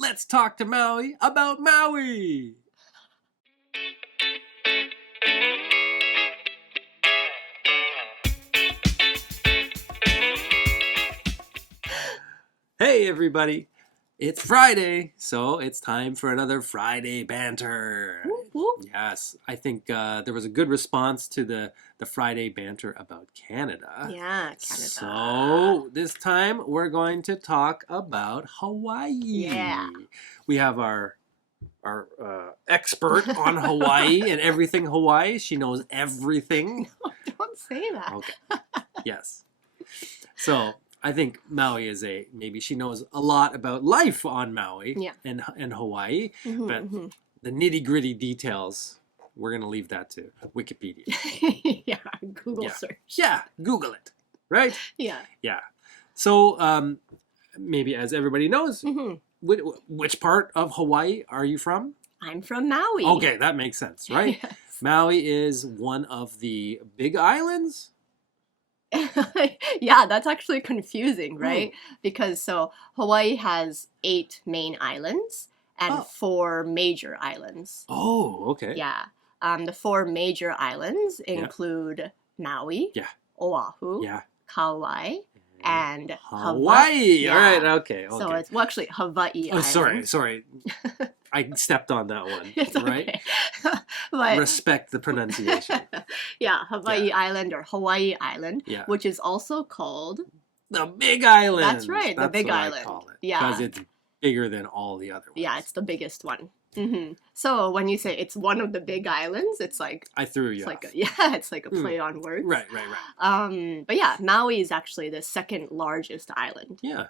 Let's talk to Maui about Maui. Hey everybody, it's Friday, so it's time for another Friday banter. Whoop, whoop. Yes, I think there was a good response to the Friday banter about Canada. Yeah, Canada. So this time we're going to talk about Hawaii. Yeah. We have our expert on Hawaii and everything Hawaii. She knows everything. No, don't say that. Okay. Yes. So I think Maui is maybe she knows a lot about life on Maui and Hawaii, but the nitty-gritty details, we're going to leave that to Wikipedia. Yeah, Google search. Yeah, Google it, right? Yeah. Yeah. So maybe as everybody knows, which part of Hawaii are you from? I'm from Maui. Okay, that makes sense, right? Yes. Maui is one of the big islands. Yeah, that's actually confusing, right? Because Hawaii has 8 main islands and 4 major islands. Oh, okay. Yeah. The 4 major islands include Maui, Oahu, Kauai, and Hawaii. Yeah. All right, okay. So it's actually Hawaii. Oh, sorry. I stepped on that one. It's right? Okay. But, respect the pronunciation. Yeah, Hawaii Island or Hawaii Island, Yeah. which is also called The Big Island. That's right, the Big what Island. I call it, Yeah. because it's bigger than all the other ones. Yeah, it's the biggest one. So when you say it's one of the big islands, it's like I threw you it's off. it's like a play on words. Right. But yeah, Maui is actually the second largest island. Yeah.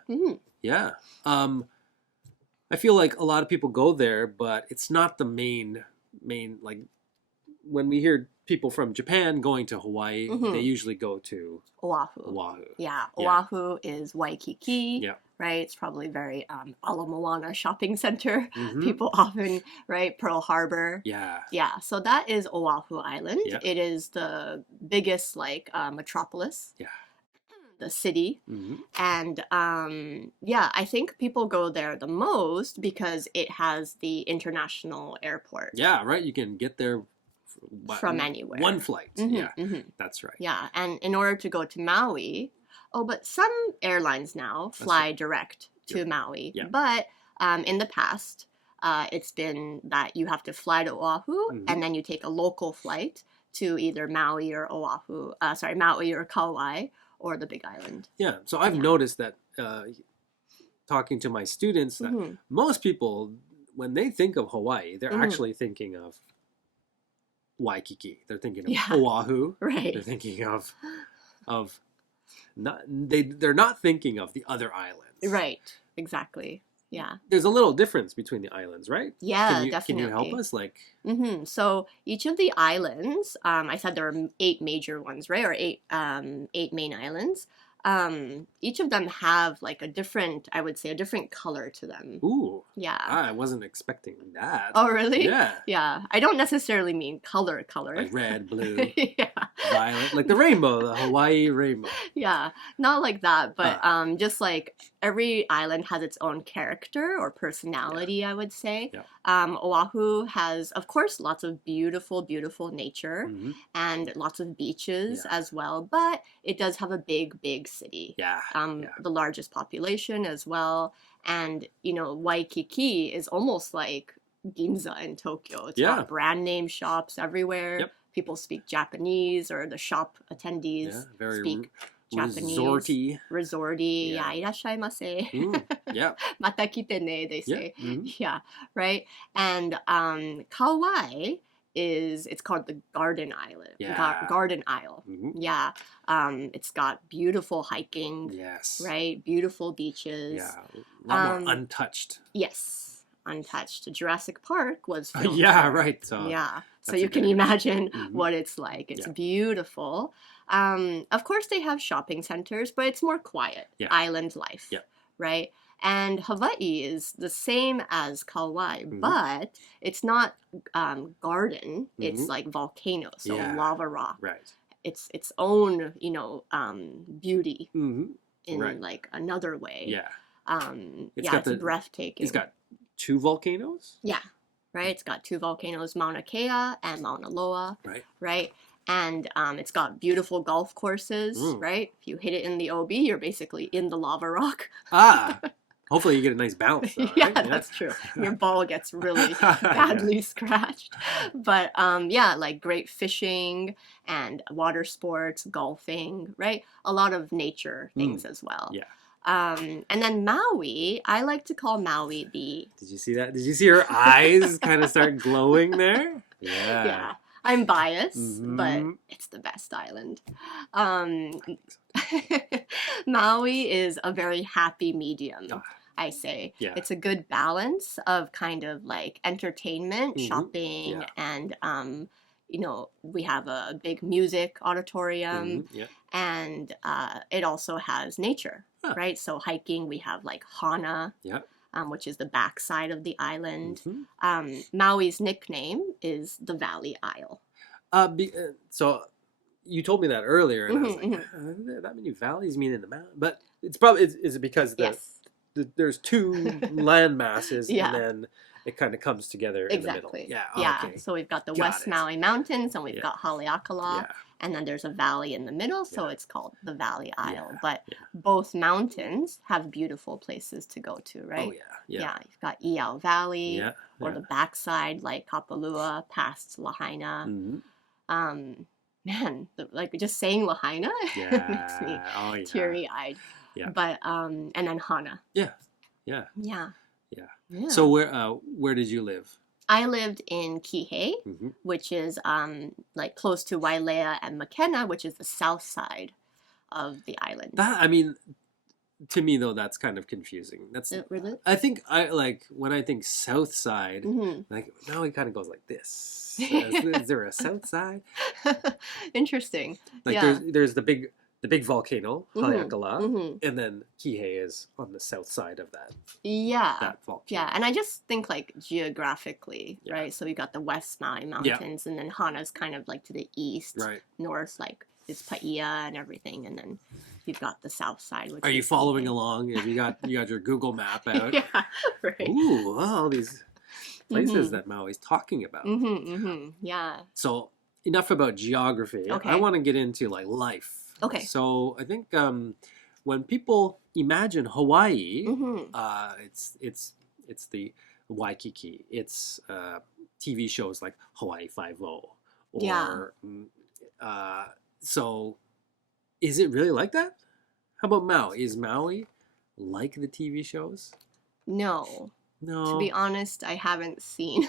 Yeah. I feel like a lot of people go there, but it's not the main like when we hear people from Japan going to Hawaii, they usually go to Oahu. Yeah, Oahu is Waikiki. Yeah. Right, it's probably very Ala Moana shopping center. People often, right, Pearl Harbor. Yeah. Yeah, so that is Oahu Island. Yeah. It is the biggest metropolis. Yeah. The city. And I think people go there the most because it has the international airport. Yeah, right. You can get there from anywhere. One flight. That's right. Yeah, and in order to go to Maui, but some airlines now fly direct to Maui. Yeah. But in the past, it's been that you have to fly to Oahu and then you take a local flight to either Maui or Maui or Kauai or the Big Island. Yeah, so I've noticed that talking to my students that most people, when they think of Hawaii, they're actually thinking of Waikiki. They're thinking of Oahu. Right. They're thinking of they're not thinking of the other islands. Right. Exactly. Yeah. There's a little difference between the islands, right? Yeah, Can definitely. you help us? So each of the islands, I said there are 8 major ones, right? Or 8 main islands. Each of them have like a different color to them. Ooh. Yeah. I wasn't expecting that. Oh, really? Yeah. Yeah. I don't necessarily mean color. Like red, blue, Yeah. violet, like the rainbow, the Hawaii rainbow. Yeah. Not like that, but just like every island has its own character or personality, I would say. Yeah. Oahu has, of course, lots of beautiful, beautiful nature and lots of beaches as well, but it does have a big, big city. Yeah. The largest population as well. And, Waikiki is almost like Ginza in Tokyo. It's got brand name shops everywhere. Yep. People speak Japanese, or the shop attendees very speak Japanese. Resorty. Yeah, irashaimase. Yeah. Mata kite ne, they say. Yeah. Yeah, right? And Kauai it's called the Garden Island. Yeah. Garden Isle. Yeah. It's got beautiful hiking. Yes. Right? Beautiful beaches. Yeah. A lot more untouched. Yes. Untouched. Jurassic Park was filmed yeah, there. right. So yeah. So that's you a can good imagine what it's like. It's Yeah. beautiful. Of course, they have shopping centers, but it's more quiet. Yeah. Island life. Yeah. Right? And Hawaii is the same as Kauai, but it's not garden. It's like volcano, so Yeah. lava rock. Right. Its own, beauty Mm-hmm. in Right. like another way. Yeah. It's breathtaking. It's got two volcanoes? Yeah, right. It's got two volcanoes, Mauna Kea and Mauna Loa. Right. And it's got beautiful golf courses, right? If you hit it in the OB, you're basically in the lava rock. Hopefully you get a nice bounce, though, right? Yeah, that's true. Your ball gets really badly scratched. But yeah, like great fishing and water sports, golfing, right? A lot of nature things as well. Yeah. And then Maui, I like to call Maui the... Did you see that? Did you see her eyes kind of start glowing there? Yeah. Yeah. I'm biased, but it's the best island. Maui is a very happy medium, I say. Yeah. It's a good balance of kind of like entertainment, shopping, and, you know, we have a big music auditorium, and it also has nature, right? So hiking, we have like Hana. Which is the backside of the island. Maui's nickname is the Valley Isle. So you told me that earlier, and I was like, that many valleys mean in the mountain? But it's probably, is it because there's two land masses, and then it kind of comes together in the middle? Yeah. Okay. So we've got the West Maui Mountains, and we've got Haleakala. And then there's a valley in the middle, so it's called the Valley Isle. But both mountains have beautiful places to go to, right? Oh, yeah. You've got Iao Valley, or the backside, like Kapalua, past Lahaina. Man, like just saying Lahaina makes me teary-eyed. But, and then Hana. Yeah. Yeah. So where did you live? I lived in Kihei, which is like close to Wailea and Makena, which is the south side of the island. I mean, to me though, that's kind of confusing. That's really? I think when I think south side, like now it kind of goes like this. Is there a south side? Interesting. Like there's the big volcano, Haleakala, and then Kihei is on the south side of that. That volcano. Yeah, and I just think like geographically, right? So we got the West Maui Mountains, and then Hana's kind of like to the east, north, like is Paia and everything, and then you've got the south side. Which Are you following along? Have you got your Google map out? Right. Ooh, all these places that Maui's talking about. Yeah. So enough about geography. Okay. I want to get into like life. Okay. So I think when people imagine Hawaii, it's the Waikiki. It's TV shows like Hawaii Five-0. Or so is it really like that? How about Maui? Is Maui like the TV shows? No. To be honest, I haven't seen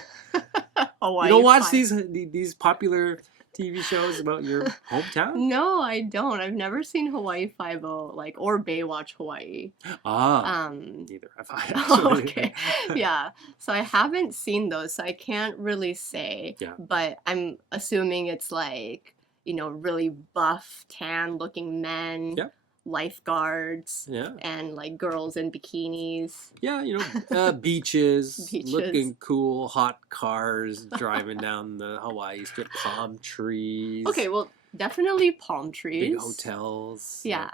Hawaii. You don't watch these popular TV shows about your hometown? No, I don't. I've never seen Hawaii Five-0, like, or Baywatch Hawaii. Neither have I. Okay. Yeah. So I haven't seen those, so I can't really say. Yeah. But I'm assuming it's like, you know, really buff, tan-looking men. Yeah. Lifeguards and like girls in bikinis. Yeah, you know, beaches, looking cool, hot cars driving down the Hawaii Strip, palm trees. Okay, well, definitely palm trees. Big hotels. Yeah,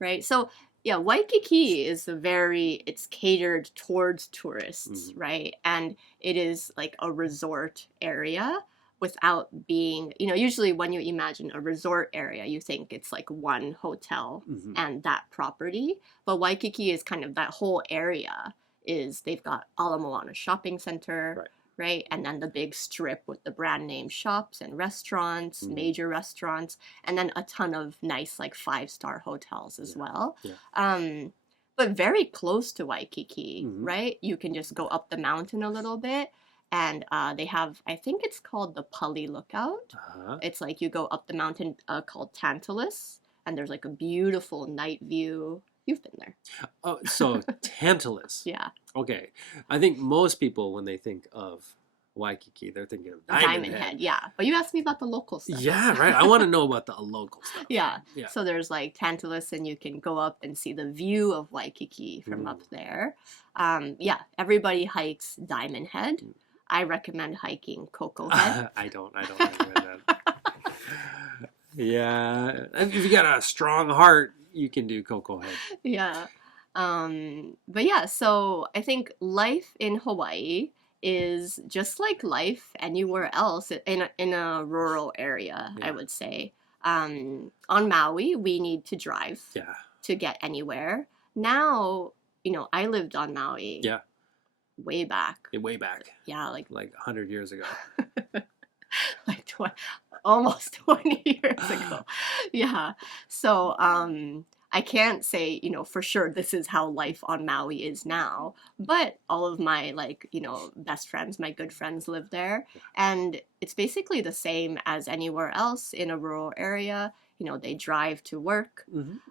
right. So, yeah, Waikiki is it's catered towards tourists, right? And it is like a resort area. Without being, you know, usually when you imagine a resort area, you think it's like one hotel and that property. But Waikiki is kind of that whole area they've got Ala Moana Shopping Center, right? And then the big strip with the brand name shops and restaurants, major restaurants, and then a ton of nice like 5-star hotels as well. Yeah. But very close to Waikiki, right? You can just go up the mountain a little bit. And they have, I think it's called the Pali Lookout. It's like you go up the mountain called Tantalus, and there's like a beautiful night view. You've been there. Oh, so Tantalus. Yeah. Okay. I think most people, when they think of Waikiki, they're thinking of Diamond Head. Yeah. But you asked me about the local stuff. Yeah, right. I want to know about the local stuff. Yeah. So there's like Tantalus, and you can go up and see the view of Waikiki from up there. Yeah. Everybody hikes Diamond Head. I recommend hiking Coco Head. I don't recommend that. Yeah. If you got a strong heart, you can do Coco Head. Yeah. But yeah, so I think life in Hawaii is just like life anywhere else in a rural area, I would say. On Maui, we need to drive to get anywhere. Now, I lived on Maui. Yeah. Way back. Way back. Yeah, like 100 years ago. like almost 20 years ago. Yeah. So, I can't say, for sure this is how life on Maui is now, but all of my best friends, my good friends live there, and it's basically the same as anywhere else in a rural area. They drive to work.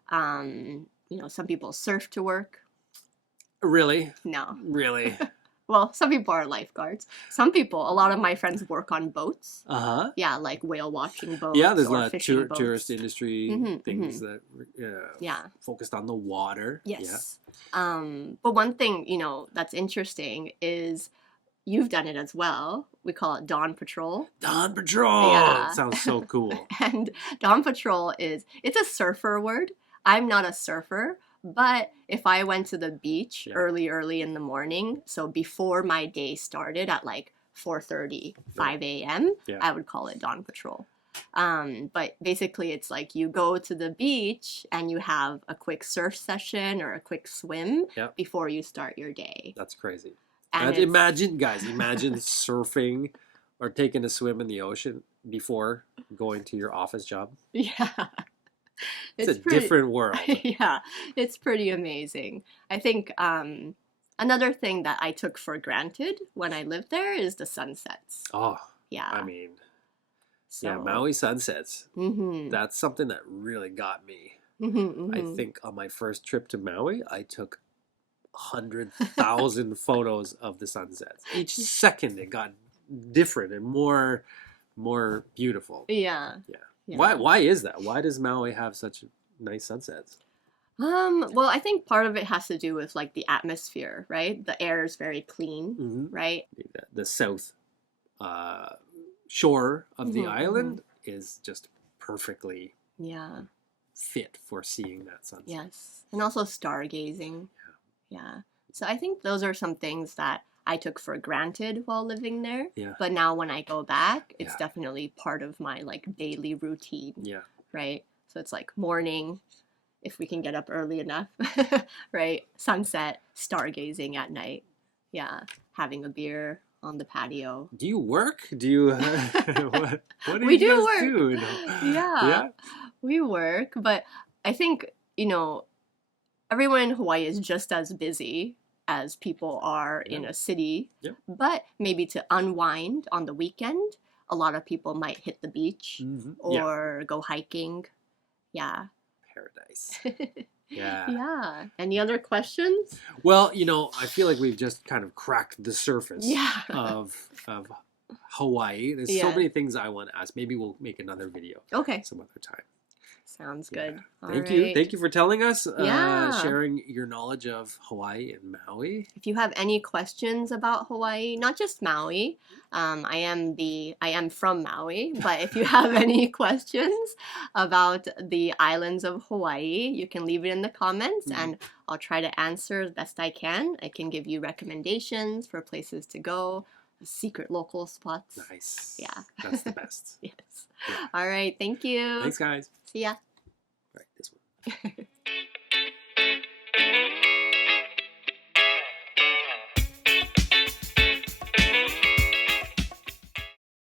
Some people surf to work. Really? No. Really? Well, some people are lifeguards. Some people, a lot of my friends work on boats. Uh-huh. Yeah, like whale watching boats. Yeah, there's a or lot of fishing tourist industry things that focused on the water. Yes. Yeah. But one thing, that's interesting is you've done it as well. We call it Dawn Patrol. Dawn Patrol! Yeah. It sounds so cool. And Dawn Patrol it's a surfer word. I'm not a surfer. But if I went to the beach early in the morning, so before my day started at like 4:30, 5 a.m., I would call it Dawn Patrol. But basically it's like you go to the beach and you have a quick surf session or a quick swim before you start your day. That's crazy. And imagine surfing or taking a swim in the ocean before going to your office job. Yeah. It's a different world. Yeah, it's pretty amazing. I think another thing that I took for granted when I lived there is the sunsets. Oh, yeah. I mean, Maui sunsets. That's something that really got me. I think on my first trip to Maui, I took 100,000 photos of the sunsets. Each second it got different and more beautiful. Yeah. Yeah. Why is that? Why does Maui have such nice sunsets? Well, I think part of it has to do with like the atmosphere, right? The air is very clean, right? The south shore of the island is just perfectly fit for seeing that sunset. Yes. And also stargazing. Yeah. So I think those are some things that I took for granted while living there. Yeah. But now when I go back, it's definitely part of my daily routine. Yeah. Right? So it's like morning, if we can get up early enough, right? Sunset, stargazing at night. Yeah. Having a beer on the patio. Do you work? Do you what do We you do guys work. do? Yeah. We work, but I think, everyone in Hawaii is just as busy as people are in a city. Yeah. But maybe to unwind on the weekend, a lot of people might hit the beach or go hiking. Yeah. Paradise. Yeah. Yeah. Any other questions? Well, I feel like we've just kind of cracked the surface of Hawaii. There's so many things I want to ask. Maybe we'll make another video some other time. Sounds good. Thank you. Thank you for telling us, sharing your knowledge of Hawaii and Maui. If you have any questions about Hawaii, not just Maui, I am from Maui, but if you have any questions about the islands of Hawaii, you can leave it in the comments and I'll try to answer as best I can. I can give you recommendations for places to go, secret local spots. Nice. Yeah. That's the best. Yes. Yeah. All right. Thank you. Thanks, guys. See ya. All right, this one.